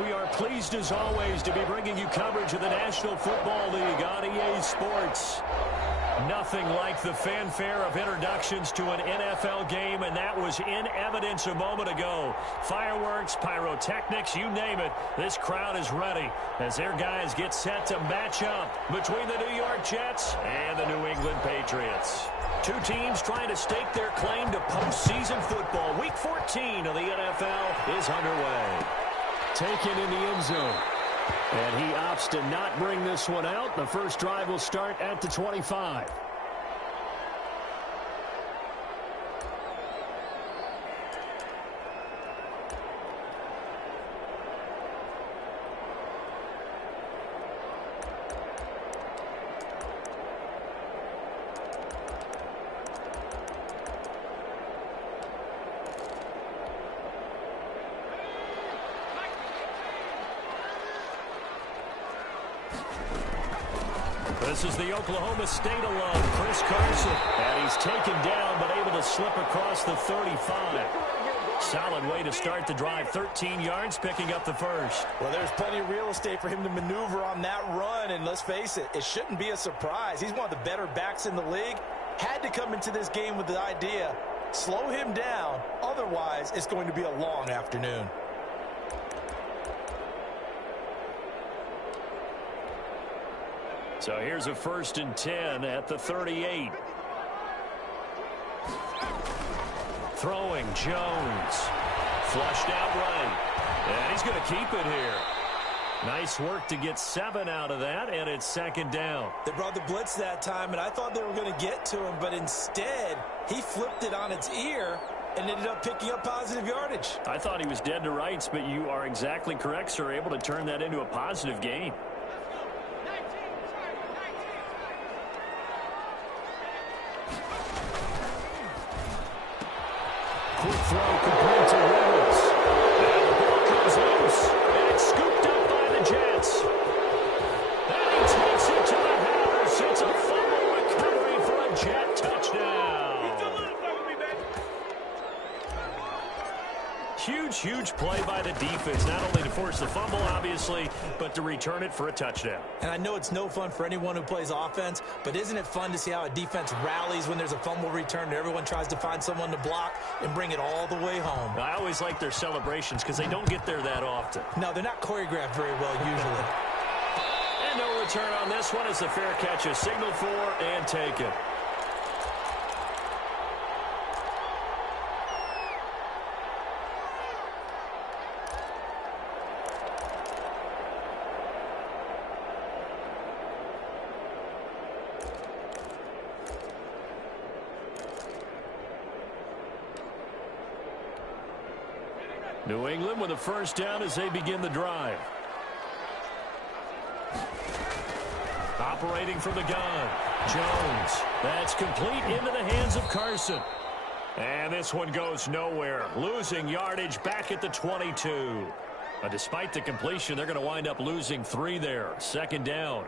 We are pleased as always to be bringing you coverage of the National Football League on EA Sports. Nothing like the fanfare of introductions to an NFL game, and that was in evidence a moment ago. Fireworks, pyrotechnics, you name it. This crowd is ready as their guys get set to match up between the New York Jets and the New England Patriots. Two teams trying to stake their claim to postseason football. Week 14 of the NFL is underway. Taken in the end zone. And he opts to not bring this one out. The first drive will start at the 25. This is the Oklahoma State alum, Chris Carson. And he's taken down, but able to slip across the 35. Solid way to start the drive. 13 yards, picking up the first. Well, there's plenty of real estate for him to maneuver on that run. And let's face it, it shouldn't be a surprise. He's one of the better backs in the league. Had to come into this game with the idea, slow him down. Otherwise, it's going to be a long afternoon. So here's a 1st and 10 at the 38. Throwing Jones. Flushed out right. And he's going to keep it here. Nice work to get 7 out of that, and it's 2nd down. They brought the blitz that time, and I thought they were going to get to him, but instead he flipped it on its ear and ended up picking up positive yardage. I thought he was dead to rights, but you are exactly correct, sir. Able to turn that into a positive gain. Quick throw complete to Reynolds. And the ball comes loose. And it's scooped up by the Jets. And he takes it to the house. It's a fumble recovery for a Jet touchdown. Huge play by the defense. Not only to force the fumble, obviously, but to return it for a touchdown. And I know it's no fun for anyone who plays offense, but isn't it fun to see how a defense rallies when there's a fumble return and everyone tries to find someone to block and bring it all the way home? I always like their celebrations because they don't get there that often. No, they're not choreographed very well usually. And no return on this one as the fair catch is signaled for and taken. New England with a 1st down as they begin the drive. Operating from the gun. Jones. That's complete into the hands of Carson. And this one goes nowhere. Losing yardage back at the 22. But despite the completion, they're going to wind up losing 3 there. 2nd down.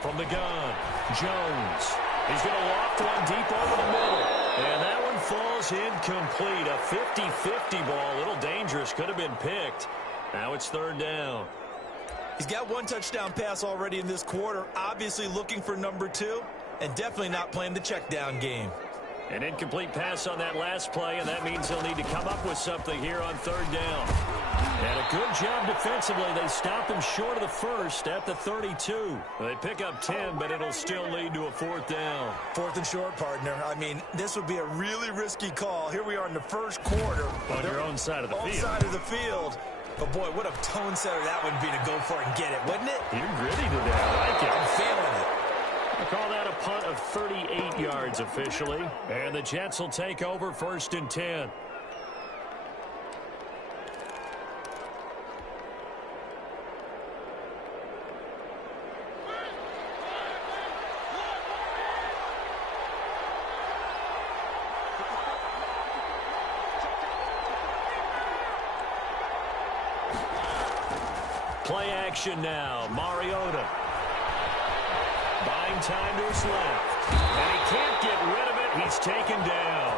From the gun, Jones. He's going to loft one deep over the middle. And that one falls incomplete. A 50-50 ball. A little dangerous. Could have been picked. Now it's 3rd down. He's got 1 touchdown pass already in this quarter. Obviously looking for number 2. And definitely not playing the check down game. An incomplete pass on that last play, and that means they'll need to come up with something here on 3rd down. And a good job defensively. They stop him short of the 1st at the 32. They pick up 10, but it'll still lead to a 4th down. 4th and short, partner. I mean, this would be a really risky call. Here we are in the 1st quarter. On your own side of the field. Side of the field. But, boy, what a tone setter that would be to go for it and get it, wouldn't it? You're gritty today. I like it. I'm feeling it. I call that a punt of 38 yards officially. And the Jets will take over 1st and 10. Play action now. Mariota. Buying time to his left. And he can't get rid of it. He's taken down.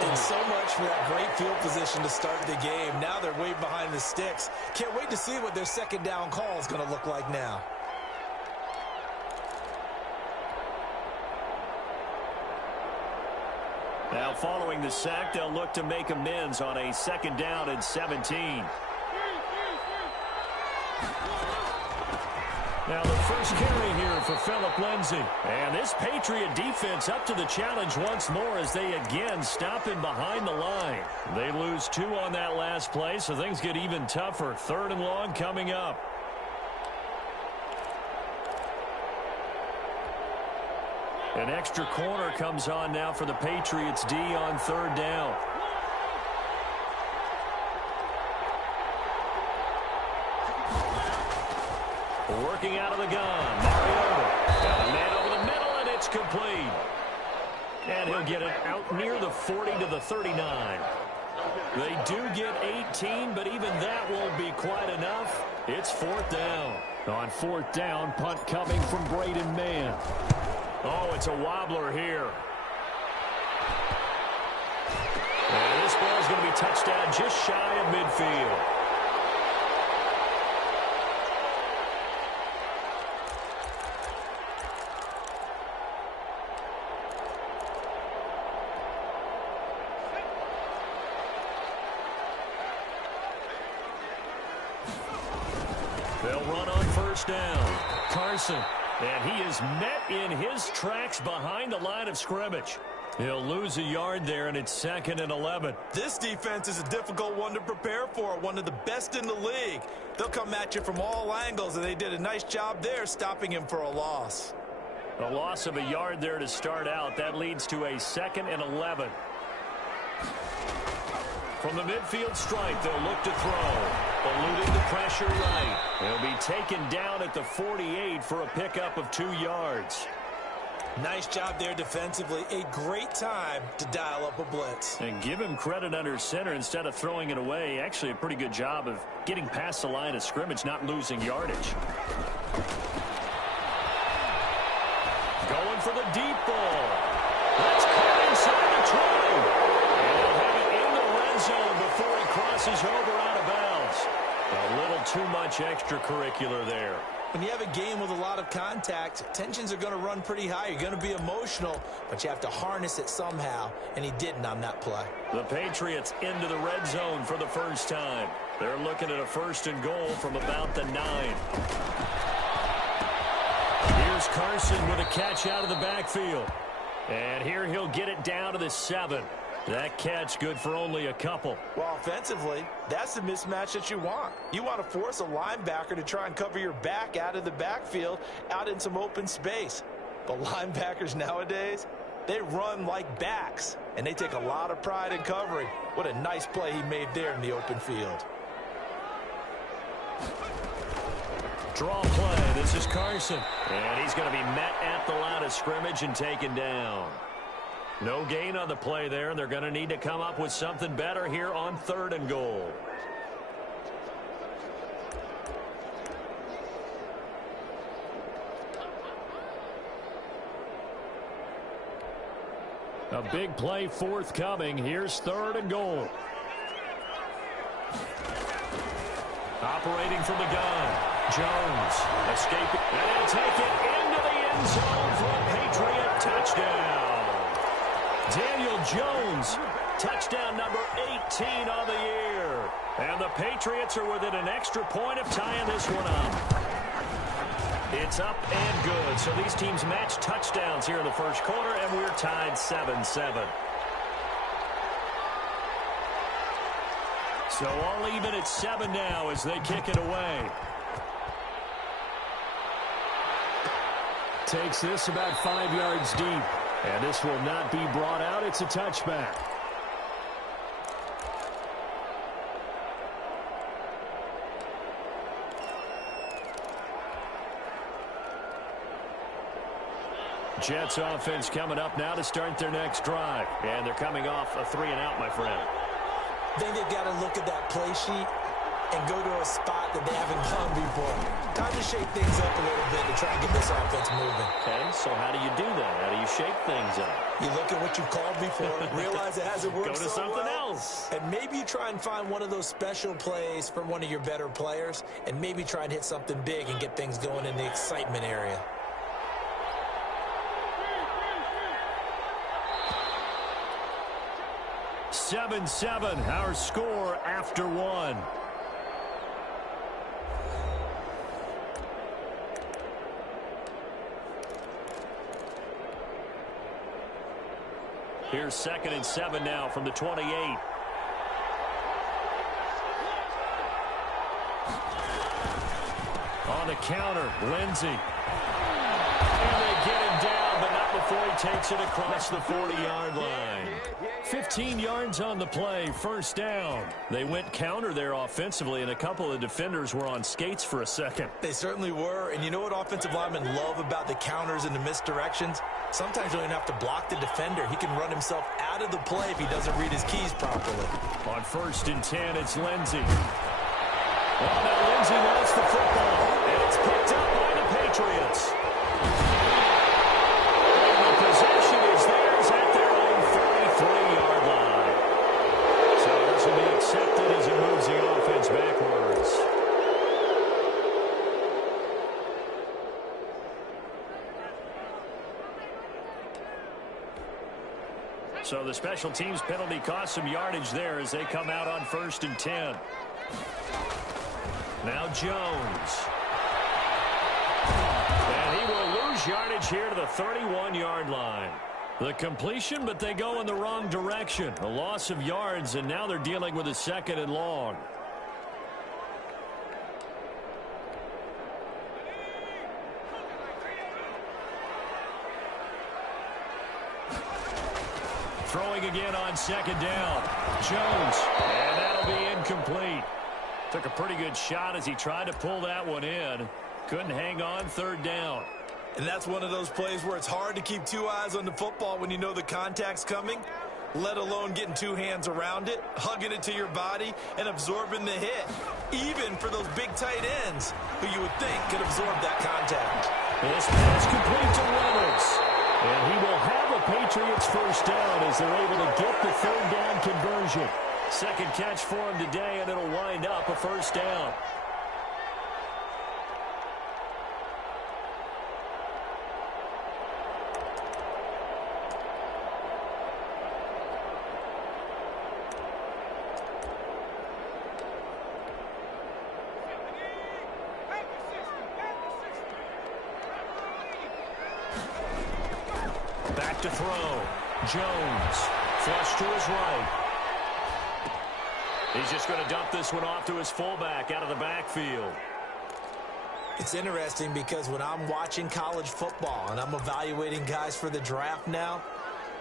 And so much for that great field position to start the game. Now they're way behind the sticks. Can't wait to see what their second down call is going to look like now. Now following the sack, they'll look to make amends on a second down and 17. Now the first carry here for Phillip Lindsay. And this Patriot defense up to the challenge once more as they again stop him behind the line. They lose 2 on that last play, so things get even tougher. 3rd and long coming up. An extra corner comes on now for the Patriots D on 3rd down. Working out of the gun. Mariota. Got a man over the middle, and it's complete. And he'll get it out near the 40 to the 39. They do get 18, but even that won't be quite enough. It's 4th down. On 4th down, punt coming from Braden Mann. Oh, it's a wobbler here. And this ball is going to be touched down just shy of midfield. They'll run on 1st down. Carson. And he is met in his tracks behind the line of scrimmage. He'll lose a yard there, and it's 2nd and 11. This defense is a difficult one to prepare for, one of the best in the league. They'll come at you from all angles, and they did a nice job there stopping him for a loss. A loss of a yard there to start out. That leads to a 2nd and 11. From the midfield stripe, they'll look to throw. Eluding the pressure right. He'll be taken down at the 48 for a pickup of 2 yards. Nice job there defensively. A great time to dial up a blitz. And give him credit under center instead of throwing it away. Actually, a pretty good job of getting past the line of scrimmage, not losing yardage. Going for the deep ball. That's caught inside the 20. And he'll have it in the red zone before he crosses over out of bounds. A little too much extracurricular there. When you have a game with a lot of contact, tensions are going to run pretty high. You're going to be emotional, but you have to harness it somehow, and he didn't on that play. The Patriots into the red zone for the first time. They're looking at a 1st and goal from about the 9. Here's Carson with a catch out of the backfield. And here he'll get it down to the 7. That catch good for only a couple. Well, offensively, that's the mismatch that you want. You want to force a linebacker to try and cover your back out of the backfield, out in some open space. But linebackers nowadays, they run like backs, and they take a lot of pride in covering. What a nice play he made there in the open field. Draw play. This is Carson. And he's going to be met at the line of scrimmage and taken down. No gain on the play there, and they're going to need to come up with something better here on 3rd and goal. A big play forthcoming. Here's 3rd and goal. Operating from the gun. Jones escaping. And he'll take it into the end zone for a Patriot touchdown. Daniel Jones, touchdown number 18 on the year. And the Patriots are within an extra point of tying this one up. It's up and good. So these teams match touchdowns here in the first quarter, and we're tied 7-7. So all even at 7 now as they kick it away. Takes this about 5 yards deep. And this will not be brought out. It's a touchback. Jets offense coming up now to start their next drive. And they're coming off a 3-and-out, my friend. I think they've got to look at that play sheet and go to a spot that they haven't gone before. Time to shake things up a little bit to try and get this offense moving. Okay, so how do you do that? How do you shake things up? You look at what you've called before, realize it hasn't worked Go to so something well, else. and maybe you try and find one of those special plays from one of your better players, and maybe try and hit something big and get things going in the excitement area. Seven, our score after one. Here's 2nd and 7 now from the 28. On the counter, Lindsey. And they get him down, but not before he takes it across the 40-yard line. 15 yards on the play, 1st down. They went counter there offensively, and a couple of defenders were on skates for a second. They certainly were, and you know what offensive linemen love about the counters and the misdirections? Sometimes you don't even have to block the defender. He can run himself out of the play if he doesn't read his keys properly. On 1st and 10, it's Lindsey. Well, now Lindsey lost the football, and it's picked up by the Patriots. And the possession is theirs at their own 33-yard line. So this will be accepted as it moves the offense backwards. So the special teams penalty cost some yardage there as they come out on 1st and 10. Now Jones. And he will lose yardage here to the 31-yard line. The completion, but they go in the wrong direction. A loss of yards, and now they're dealing with a 2nd and long. Throwing again on 2nd down. Jones. And that'll be incomplete. Took a pretty good shot as he tried to pull that one in. Couldn't hang on, 3rd down. And that's one of those plays where it's hard to keep 2 eyes on the football when you know the contact's coming, let alone getting 2 hands around it, hugging it to your body, and absorbing the hit. Even for those big tight ends who you would think could absorb that contact. This pass complete to Reynolds. And he will have a Patriots 1st down as they're able to get the 3rd down conversion. 2nd catch for him today, and it'll wind up a 1st down. Back to throw. Jones. Flush to his right. He's just going to dump this one off to his fullback out of the backfield. It's interesting because when I'm watching college football and I'm evaluating guys for the draft now,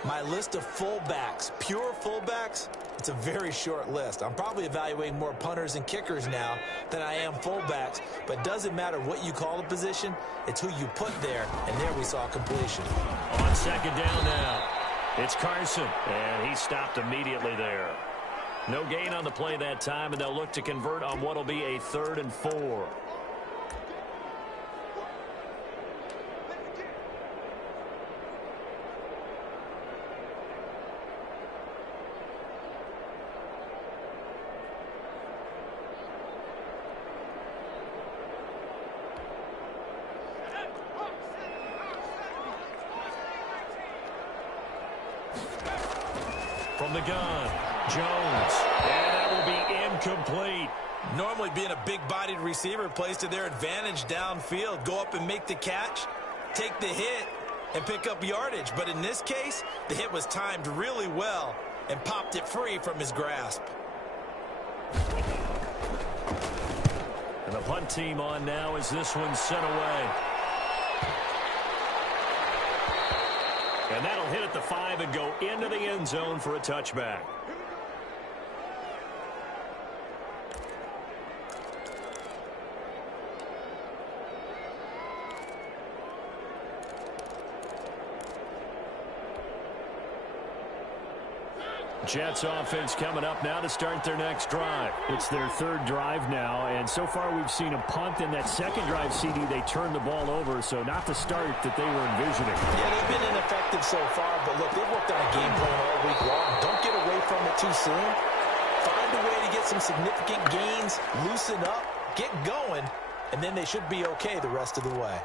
my list of fullbacks, pure fullbacks, it's a very short list. I'm probably evaluating more punters and kickers now than I am fullbacks, but it doesn't matter what you call the position, it's who you put there, and there we saw completion. On 2nd down now, it's Carson, and he stopped immediately there. No gain on the play that time, and they'll look to convert on what will be a 3rd and 4. From the gun, Jones, and that will be incomplete. Normally being a big-bodied receiver plays to their advantage downfield. Go up and make the catch, take the hit, and pick up yardage. But in this case, the hit was timed really well and popped it free from his grasp. And the punt team on now as this one's sent away. And that'll hit at the 5 and go into the end zone for a touchback. Jets offense coming up now to start their next drive. It's their third drive now, and so far we've seen a punt. In that second drive, CD, they turned the ball over, so not the start that they were envisioning. Yeah, they've been ineffective so far, but look, they've worked on a game plan all week long. Don't get away from it too soon. Find a way to get some significant gains, loosen up, get going, and then they should be okay the rest of the way.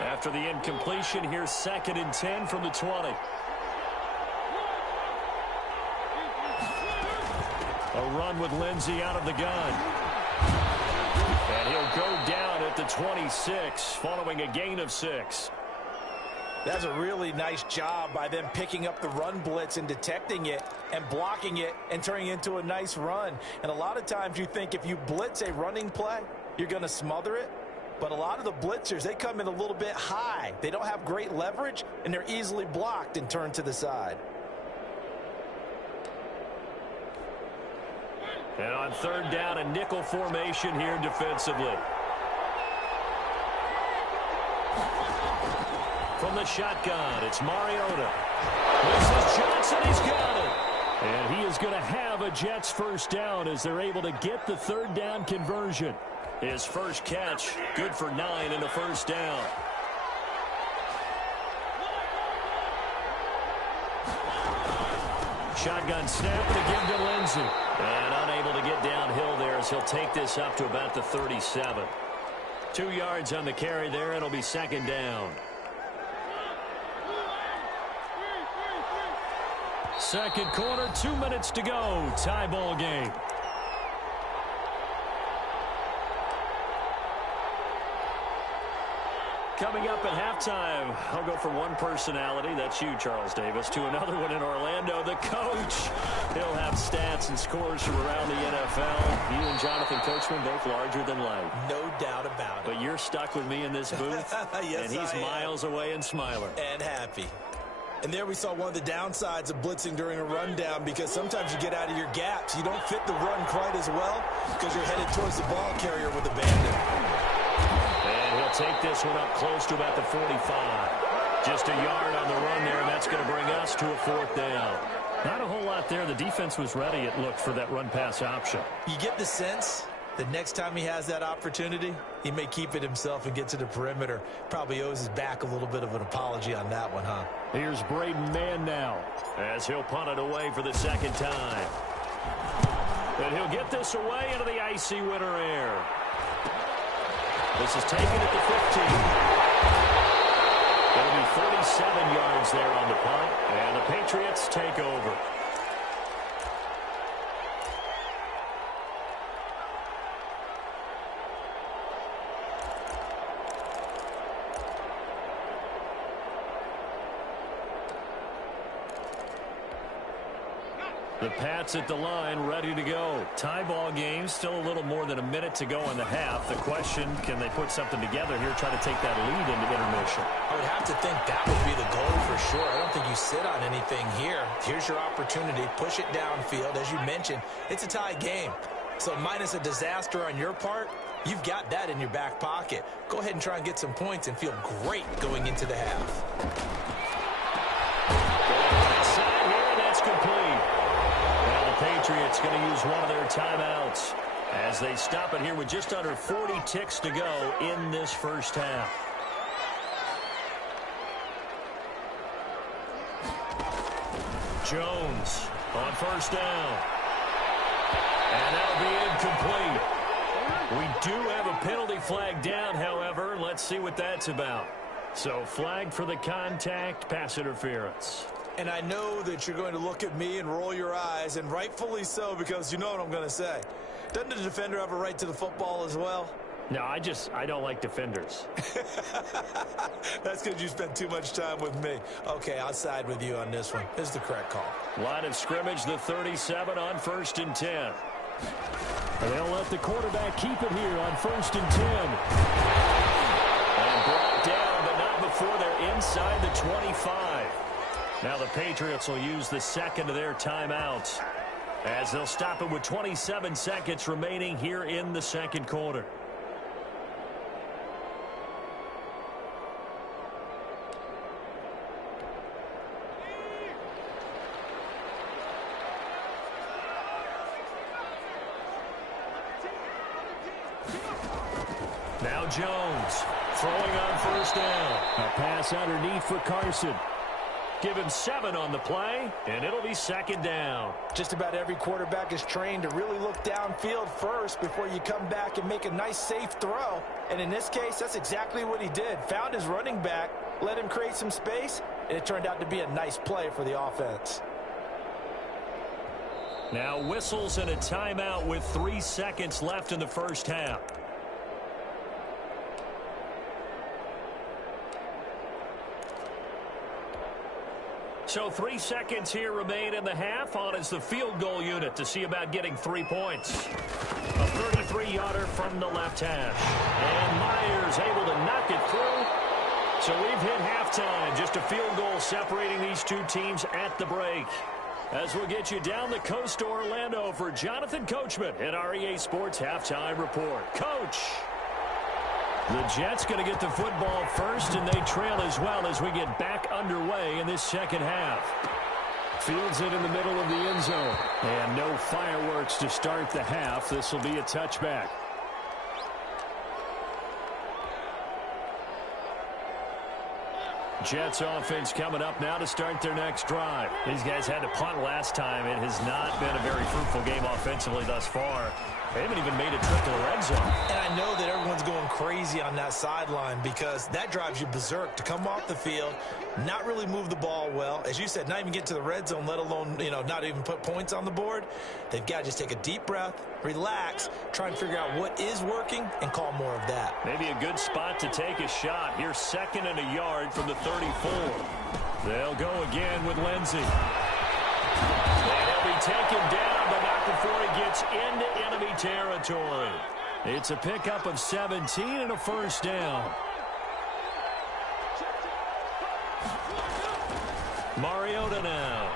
After the incompletion, here's 2nd and 10 from the 20. A run with Lindsey out of the gun. And he'll go down at the 26 following a gain of 6. That's a really nice job by them picking up the run blitz and detecting it and blocking it and turning it into a nice run. And a lot of times you think if you blitz a running play, you're going to smother it. But a lot of the blitzers, they come in a little bit high. They don't have great leverage, and they're easily blocked and turned to the side. And on 3rd down, a nickel formation here defensively. From the shotgun, it's Mariota. This is Johnson, he's got it. And he is going to have a Jets first down as they're able to get the 3rd down conversion. His first catch, good for 9 and a first down. Shotgun snap and a give to Lindsey. And unable to get downhill there as he'll take this up to about the 37. 2 yards on the carry there. It'll be 2nd down. 2nd quarter, 2 minutes to go. Tie ball game. Coming up at halftime, I'll go from one personality, that's you, Charles Davis, to another one in Orlando, the coach. He'll have stats and scores from around the NFL. You and Jonathan Coachman, both larger than life. No doubt about it. But you're stuck with me in this booth, yes, and he's miles away and smiling. And happy. And there we saw one of the downsides of blitzing during a rundown, because sometimes you get out of your gaps. You don't fit the run quite as well because you're headed towards the ball carrier with a bandit. And he'll take this one up close to about the 45. Just a yard on the run there, and that's going to bring us to a 4th down. Not a whole lot there. The defense was ready, it looked, for that run-pass option. You get the sense that next time he has that opportunity, he may keep it himself and get to the perimeter. Probably owes his back a little bit of an apology on that one, huh? Here's Braden Mann now as he'll punt it away for the 2nd time. And he'll get this away into the icy winter air. This is taken at the 15. It'll be 47 yards there on the punt, and the Patriots take over. The Pats at the line, ready to go. Tie ball game, still a little more than a minute to go in the half. The question, can they put something together here, try to take that lead into intermission? I would have to think that would be the goal for sure. I don't think you sit on anything here. Here's your opportunity. Push it downfield. As you mentioned, it's a tie game. So minus a disaster on your part, you've got that in your back pocket. Go ahead and try and get some points and feel great going into the half. Side here, and that's complete. Patriots going to use one of their timeouts as they stop it here with just under 40 ticks to go in this first half. Jones on first down. And that'll be incomplete. We do have a penalty flag down, however. Let's see what that's about. So flag for the contact, pass interference. And I know that you're going to look at me and roll your eyes, and rightfully so, because you know what I'm going to say. Doesn't the defender have a right to the football as well? No, I don't like defenders. That's because you spent too much time with me. Okay, I'll side with you on this one. This is the correct call. Line of scrimmage, the 37 on 1st and 10. And they'll let the quarterback keep it here on 1st and 10. And brought down, but not before they're inside the 25. Now the Patriots will use the 2nd of their timeouts as they'll stop it with 27 seconds remaining here in the 2nd quarter. Now Jones throwing on first down. A pass underneath for Carson. Give him 7 on the play, and it'll be second down. Just about every quarterback is trained to really look downfield first before you come back and make a nice, safe throw. And in this case, that's exactly what he did. Found his running back, let him create some space, and it turned out to be a nice play for the offense. Now whistles and a timeout with 3 seconds left in the first half. So 3 seconds here remain in the half. On is the field goal unit to see about getting 3 points. A 33-yarder from the left hash. And Myers able to knock it through. So we've hit halftime. Just a field goal separating these two teams at the break. As we'll get you down the coast to Orlando for Jonathan Coachman at REA Sports Halftime Report. Coach! The Jets going to get the football first, and they trail as well as we get back underway in this second half. Fields it in the middle of the end zone. And no fireworks to start the half. This will be a touchback. Jets offense coming up now to start their next drive. These guys had to punt last time. It has not been a very fruitful game offensively thus far. They haven't even made a trip to the red zone. And I know that everyone's going crazy on that sideline because that drives you berserk to come off the field, not really move the ball well. As you said, not even get to the red zone, let alone, not even put points on the board. They've got to just take a deep breath, relax, try and figure out what is working, and call more of that. Maybe a good spot to take a shot. Here's 2nd and a yard from the 34. They'll go again with Lindsey. And he'll be taken down, but not before he gets into enemy territory. It's a pickup of 17 and a first down. Mariota now.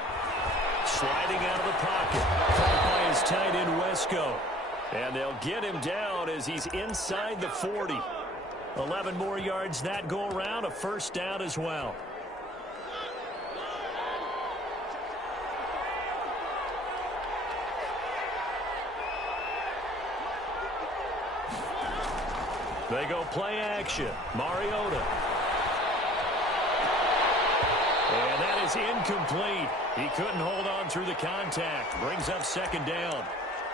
Sliding out of the pocket. Caught by his tight end, Wesco. And they'll get him down as he's inside the 40. 11 more yards that go around. A first down as well. They go play action. Mariota. And that is incomplete. He couldn't hold on through the contact. Brings up second down.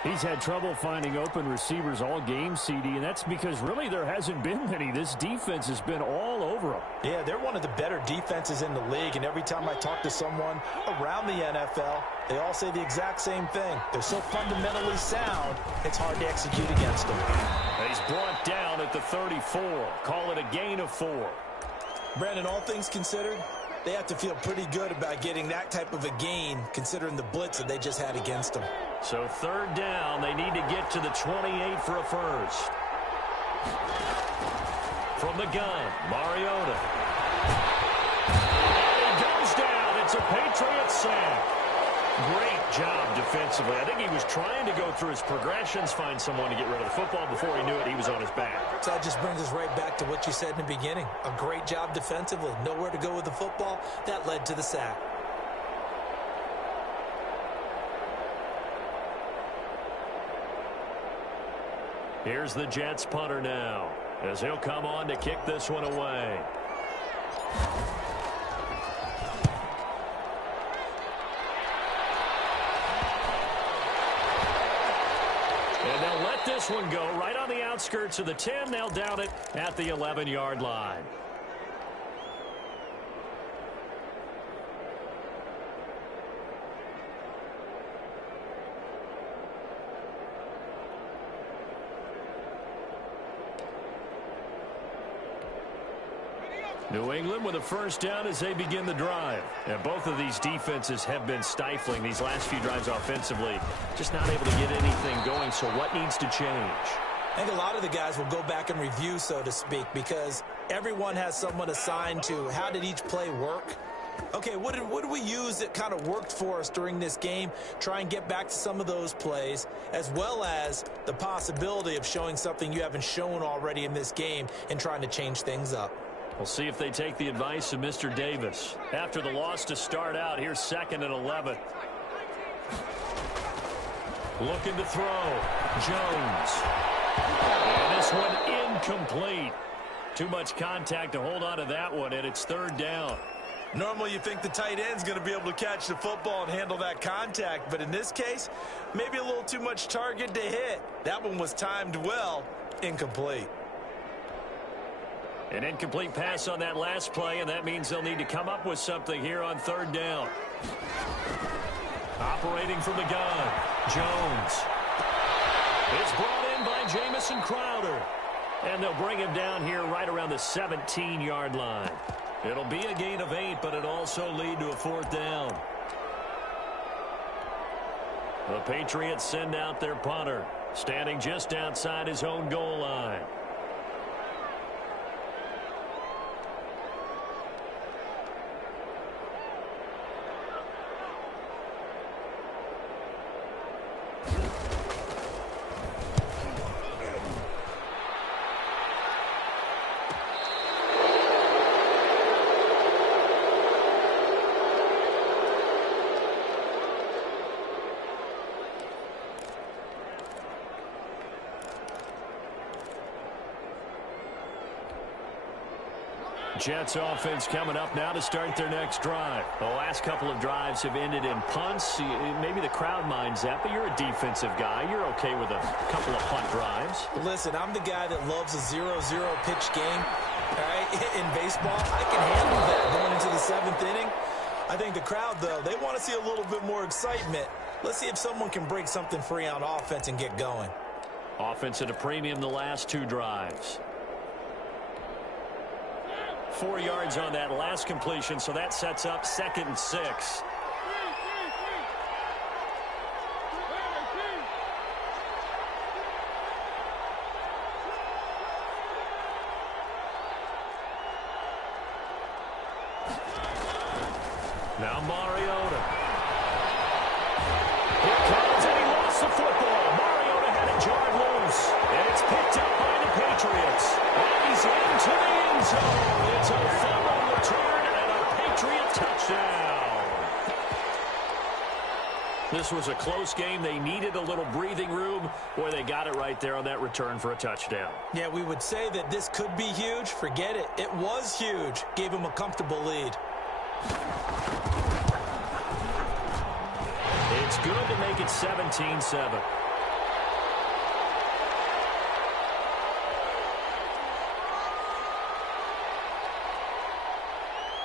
He's had trouble finding open receivers all game, CD, and that's because really there hasn't been many. This defense has been all over them. Yeah, they're one of the better defenses in the league, and every time I talk to someone around the NFL, they all say the exact same thing. They're so fundamentally sound, it's hard to execute against them. He's brought down at the 34. Call it a gain of 4. Brandon, all things considered, they have to feel pretty good about getting that type of a gain, considering the blitz that they just had against them. So 3rd down, they need to get to the 28 for a first. From the gun, Mariota. And he goes down. It's a Patriots sack. Great job defensively. I think he was trying to go through his progressions, find someone to get rid of the football. Before he knew it, he was on his back. So that just brings us right back to what you said in the beginning. A great job defensively. Nowhere to go with the football. That led to the sack. Here's the Jets punter now, as he'll come on to kick this one away. And they'll let this one go right on the outskirts of the 10. They'll down it at the 11-yard line. New England with a first down as they begin the drive. And both of these defenses have been stifling these last few drives offensively. Just not able to get anything going, so what needs to change? I think a lot of the guys will go back and review, so to speak, because everyone has someone assigned to how did each play work. Okay, what did we use that kind of worked for us during this game? Try and get back to some of those plays, as well as the possibility of showing something you haven't shown already in this game and trying to change things up. We'll see if they take the advice of Mr. Davis. After the loss to start out, here's 2nd and 11. Looking to throw. Jones. And this this one incomplete. Too much contact to hold on to that one, and it's third down. Normally you think the tight end's going to be able to catch the football and handle that contact, but in this case, maybe a little too much target to hit. That one was timed well, incomplete. An incomplete pass on that last play, and that means they'll need to come up with something here on third down. Operating from the gun, Jones. It's brought in by Jamison Crowder. And they'll bring him down here right around the 17-yard line. It'll be a gain of 8, but it'll also lead to a fourth down. The Patriots send out their punter, standing just outside his own goal line. Jets offense coming up now to start their next drive. The last couple of drives have ended in punts. Maybe the crowd minds that, but you're a defensive guy. You're okay with a couple of punt drives. Listen, I'm the guy that loves a 0-0 pitch game. All right, in baseball, I can handle that going into the 7th inning. I think the crowd, though, they want to see a little bit more excitement. Let's see if someone can break something free on offense and get going. Offense at a premium the last 2 drives. 4 yards on that last completion, so that sets up 2nd and 6. Now Mariota. Here comes, and he lost the football. Mariota had it jarred loose, and it's picked up by the Patriots. And he's into the end zone. It's a fumble return and a Patriot touchdown. This was a close game. They needed a little breathing room. Boy, they got it right there on that return for a touchdown. Yeah, we would say that this could be huge. Forget it. It was huge. Gave him a comfortable lead. It's good to make it 17-7.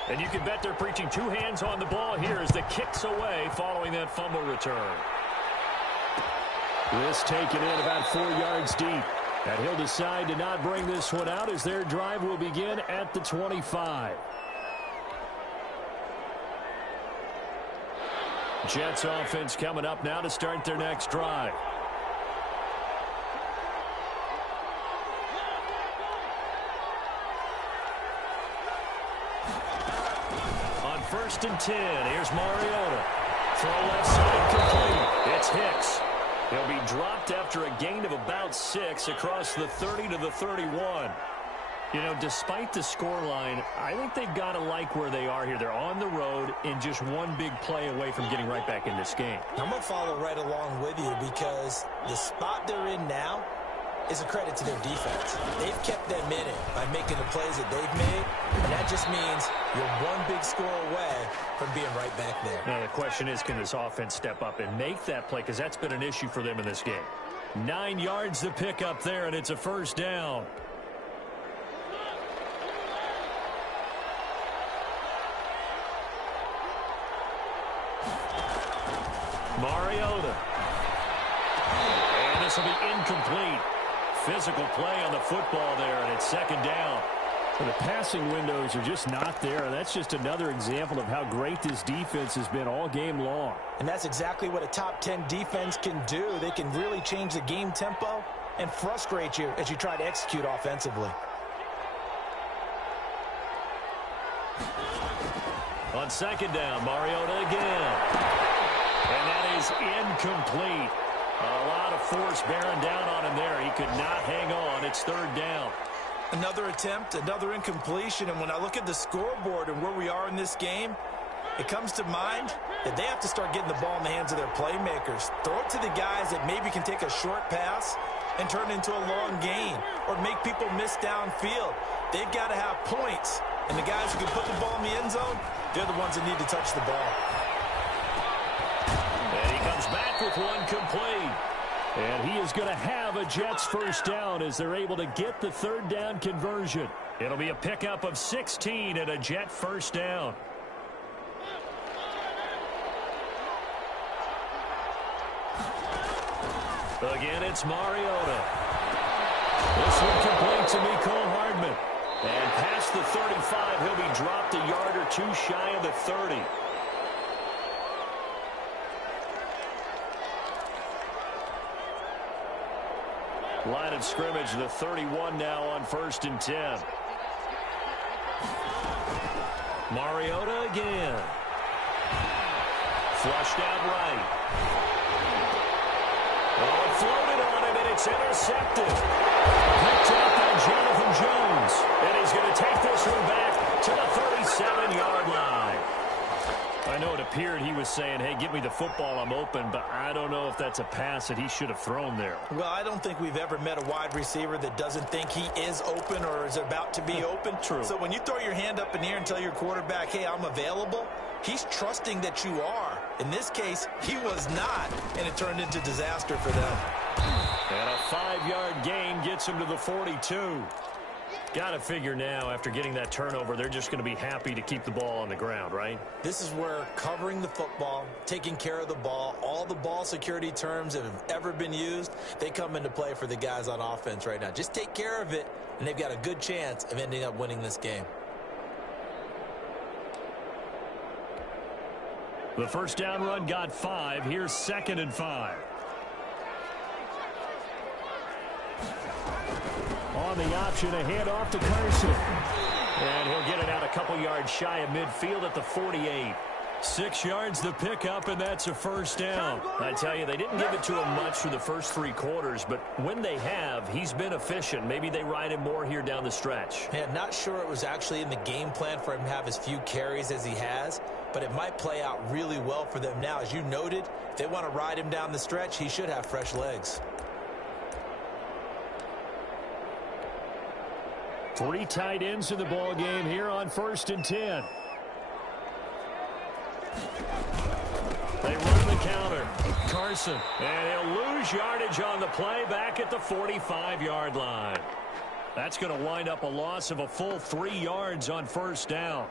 And you can bet they're preaching 2 hands on the ball here as the kick's away following that fumble return. This taken in about 4 yards deep. And he'll decide to not bring this one out as their drive will begin at the 25. Jets offense coming up now to start their next drive. On 1st and 10, here's Mariota. Throw left side complete. It's Hicks. He'll be dropped after a gain of about 6 across the 30 to the 31. You know, despite the scoreline, I think they've got to like where they are here. They're on the road and just one big play away from getting right back in this game. I'm going to follow right along with you because the spot they're in now is a credit to their defense. They've kept them in it by making the plays that they've made, and that just means you're one big score away from being right back there. Now, the question is, can this offense step up and make that play? Because that's been an issue for them in this game. 9 yards to pick up there, and it's a first down. Mariota. And this will be incomplete. Physical play on the football there, and it's 2nd down. Well, the passing windows are just not there, and that's just another example of how great this defense has been all game long. And that's exactly what a top 10 defense can do. They can really change the game tempo and frustrate you as you try to execute offensively. On 2nd down, Mariota again. And that is incomplete. A lot of force bearing down on him there. He could not hang on. It's 3rd down. Another attempt, another incompletion. And when I look at the scoreboard and where we are in this game, it comes to mind that they have to start getting the ball in the hands of their playmakers. Throw it to the guys that maybe can take a short pass and turn it into a long gain or make people miss downfield. They've got to have points. And the guys who can put the ball in the end zone, they're the ones that need to touch the ball. And he comes back with one complete. And he is going to have a Jets first down as they're able to get the third down conversion. It'll be a pickup of 16 and a Jet first down. Again, it's Mariota. This one complete to Mecole Hardman. And past the 35, he'll be dropped a yard or two shy of the 30. Line of scrimmage, the 31 now on 1st and 10. Mariota again. Flushed out right. Oh, it floated on him, and it's intercepted. Picked up by Jonathan Jones. And he's going to take this one back to the 37-yard line. I know it appeared he was saying, hey, give me the football, I'm open, but I don't know if that's a pass that he should have thrown there. Well, I don't think we've ever met a wide receiver that doesn't think he is open or is about to be open. True. So when you throw your hand up in the air and tell your quarterback, hey, I'm available, he's trusting that you are. In this case, he was not, and it turned into disaster for them. And a 5-yard gain gets him to the 42. Got to figure now, after getting that turnover, they're just going to be happy to keep the ball on the ground, right? This is where covering the football, taking care of the ball, all the ball security terms that have ever been used, they come into play for the guys on offense right now. Just take care of it, and they've got a good chance of ending up winning this game. The first down run got 5. Here's 2nd and 5. On the option, a handoff to Carson. And he'll get it out a couple yards shy of midfield at the 48. 6 yards the pickup, and that's a first down. I tell you, they didn't give it to him much for the first 3 quarters, but when they have, he's been efficient. Maybe they ride him more here down the stretch. Man, not sure it was actually in the game plan for him to have as few carries as he has, but it might play out really well for them now. As you noted, if they want to ride him down the stretch, he should have fresh legs. 3 tight ends in the ball game here on 1st and 10. They run the counter. Carson. And he'll lose yardage on the play back at the 45-yard line. That's going to wind up a loss of a full 3 yards on first down.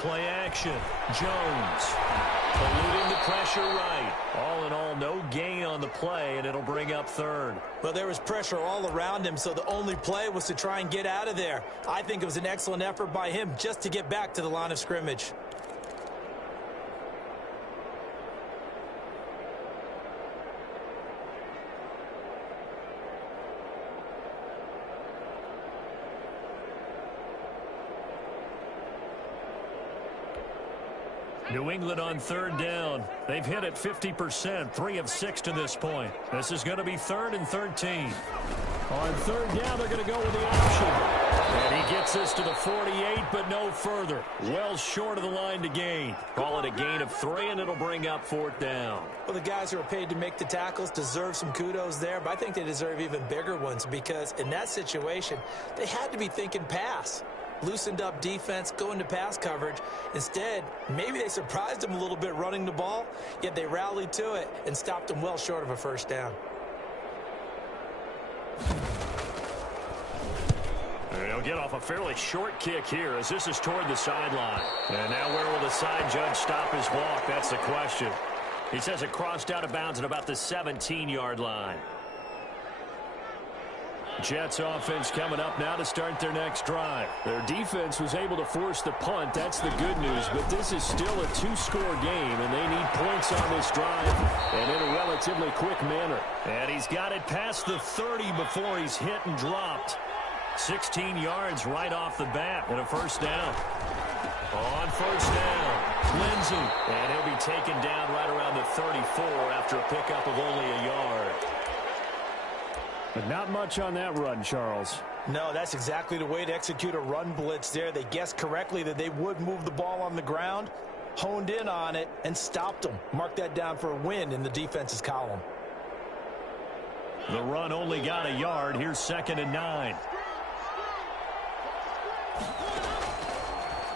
Play action. Jones eluding the pressure right. All in all, no gain on the play, and it'll bring up 3rd. Well, there was pressure all around him, so the only play was to try and get out of there. I think it was an excellent effort by him just to get back to the line of scrimmage. New England on 3rd down. They've hit it 50%, 3 of 6 to this point. This is going to be 3rd and 13. On 3rd down, they're going to go with the option. And he gets this to the 48, but no further. Well short of the line to gain. Call it a gain of 3, and it'll bring up 4th down. Well, the guys who are paid to make the tackles deserve some kudos there, but I think they deserve even bigger ones because in that situation, they had to be thinking pass. Loosened up defense, go into pass coverage. Instead, maybe they surprised them a little bit running the ball, yet they rallied to it and stopped them well short of a first down. They'll get off a fairly short kick here as this is toward the sideline. And now where will the side judge stop his walk? That's the question. He says it crossed out of bounds at about the 17-yard line. Jets offense coming up now to start their next drive. Their defense was able to force the punt. That's the good news. But this is still a 2-score game, and they need points on this drive and in a relatively quick manner. And he's got it past the 30 before he's hit and dropped. 16 yards right off the bat and a first down. On first down, Lindsey. And he'll be taken down right around the 34 after a pickup of only a yard. But not much on that run, Charles. No, that's exactly the way to execute a run blitz there. They guessed correctly that they would move the ball on the ground, honed in on it, and stopped them. Mark that down for a win in the defense's column. The run only got a yard. Here's 2nd and 9.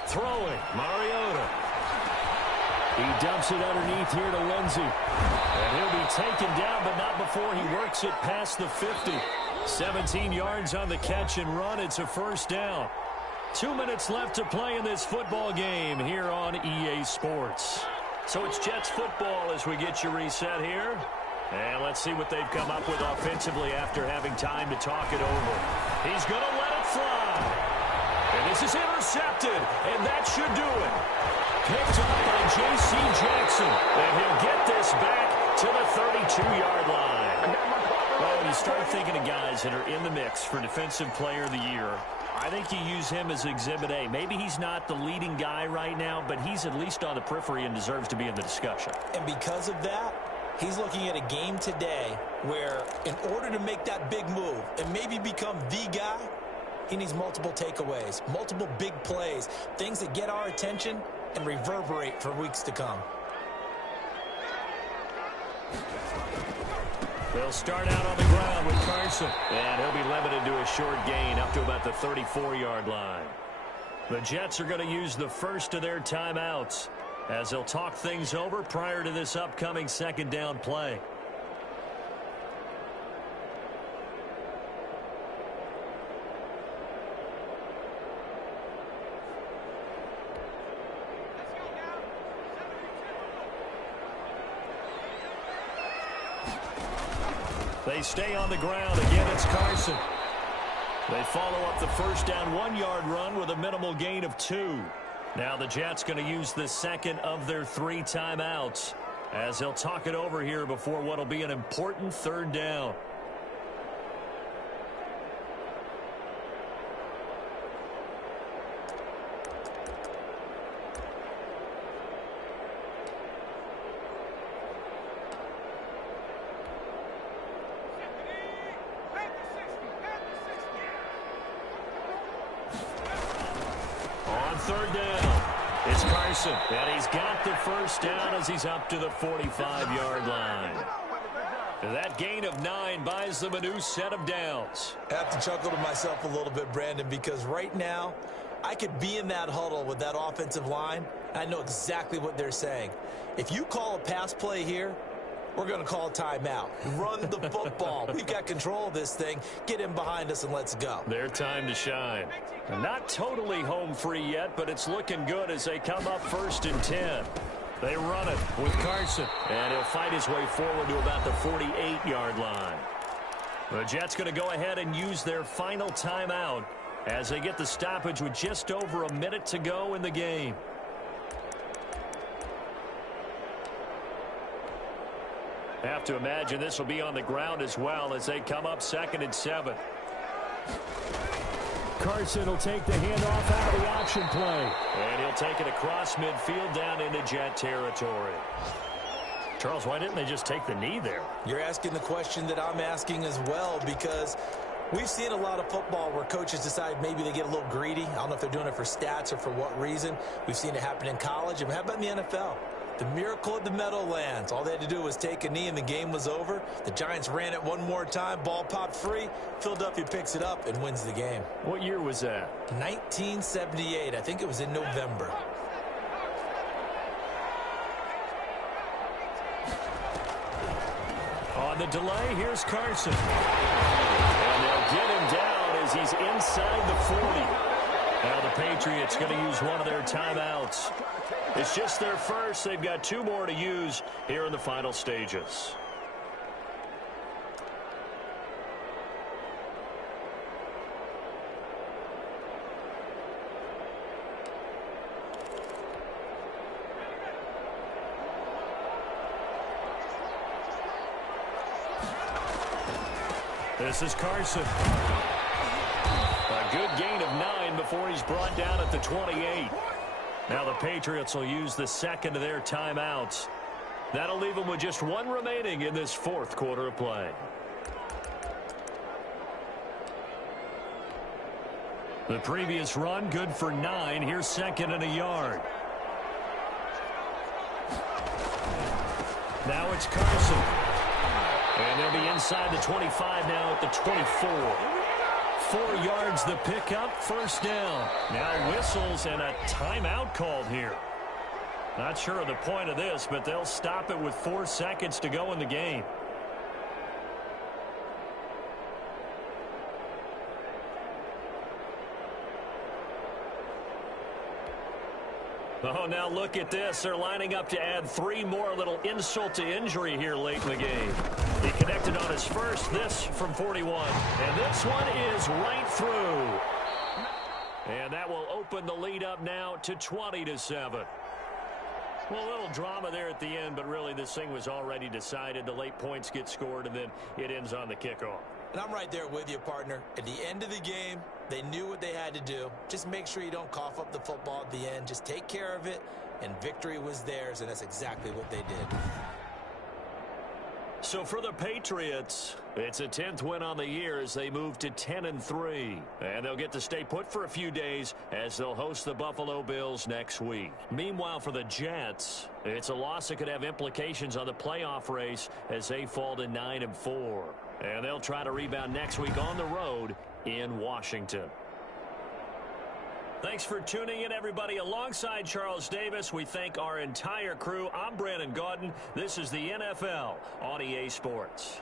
Throwing, Mariota. He dumps it underneath here to Lindsey. And he'll be taken down, but not before he works it past the 50. 17 yards on the catch and run. It's a first down. 2 minutes left to play in this football game here on EA Sports. So it's Jets football as we get you reset here. And let's see what they've come up with offensively after having time to talk it over. He's going to let it fly. And this is intercepted, and that should do it. Picked up by J.C. Jackson, and he'll get this back to the 32-yard line. Well, when you start thinking of guys that are in the mix for Defensive Player of the Year, I think you use him as Exhibit A. Maybe he's not the leading guy right now, but he's at least on the periphery and deserves to be in the discussion. And because of that, he's looking at a game today where in order to make that big move and maybe become the guy, he needs multiple takeaways, multiple big plays, things that get our attention and reverberate for weeks to come. They'll start out on the ground with Carson, and he'll be limited to a short gain up to about the 34-yard line. The Jets are going to use the first of their timeouts as they'll talk things over prior to this upcoming 2nd down play. They stay on the ground. Again, it's Carson. They follow up the first down 1-yard run with a minimal gain of 2. Now the Jets going to use the second of their 3 timeouts as they'll talk it over here before what will be an important 3rd down. And he's got the first down as he's up to the 45-yard line. That gain of 9 buys them a new set of downs. I have to chuckle to myself a little bit, Brandon, because right now I could be in that huddle with that offensive line. I know exactly what they're saying. If you call a pass play here, we're going to call a timeout. Run the football. We've got control of this thing. Get in behind us and let's go. Their time to shine. Not totally home free yet, but it's looking good as they come up 1st and 10. They run it with Carson, and he'll fight his way forward to about the 48-yard line. The Jets going to go ahead and use their final timeout as they get the stoppage with just over a minute to go in the game. Have to imagine this will be on the ground as well as they come up 2nd and 7. Carson will take the handoff out of the option play. And he'll take it across midfield down into Jet territory. Charles, why didn't they just take the knee there? You're asking the question that I'm asking as well, because we've seen a lot of football where coaches decide maybe they get a little greedy. I don't know if they're doing it for stats or for what reason. We've seen it happen in college. And how about in the NFL? The miracle of the Meadowlands. All they had to do was take a knee and the game was over. The Giants ran it one more time. Ball popped free. Philadelphia picks it up and wins the game. What year was that? 1978. I think it was in November. On the delay, here's Carson. And they'll get him down as he's inside the 40. Now the Patriots going to use one of their timeouts. It's just their first. They've got 2 more to use here in the final stages. This is Carson. A before he's brought down at the 28. Now the Patriots will use the second of their timeouts. That'll leave them with just one remaining in this fourth quarter of play. The previous run, good for 9. Here's second and a yard. Now it's Carson. And they'll be inside the 25 now at the 24. 4 yards the pickup, first down. Now whistles and a timeout called here. Not sure of the point of this, but they'll stop it with 4 seconds to go in the game. Oh, now look at this. They're lining up to add 3 more, a little insult to injury here late in the game. He connected on his first, this from 41. And this one is right through. And that will open the lead up now to 20-7. Well, a little drama there at the end, but really this thing was already decided. The late points get scored, and then it ends on the kickoff. And I'm right there with you, partner. At the end of the game, they knew what they had to do. Just make sure you don't cough up the football at the end. Just take care of it, and victory was theirs, and that's exactly what they did. So for the Patriots, it's a 10th win on the year as they move to 10-3. And they'll get to stay put for a few days as they'll host the Buffalo Bills next week. Meanwhile, for the Jets, it's a loss that could have implications on the playoff race as they fall to 9-4. And they'll try to rebound next week on the road in Washington. Thanks for tuning in, everybody. Alongside Charles Davis, we thank our entire crew. I'm Brandon Gaudin. This is the NFL on EA Sports.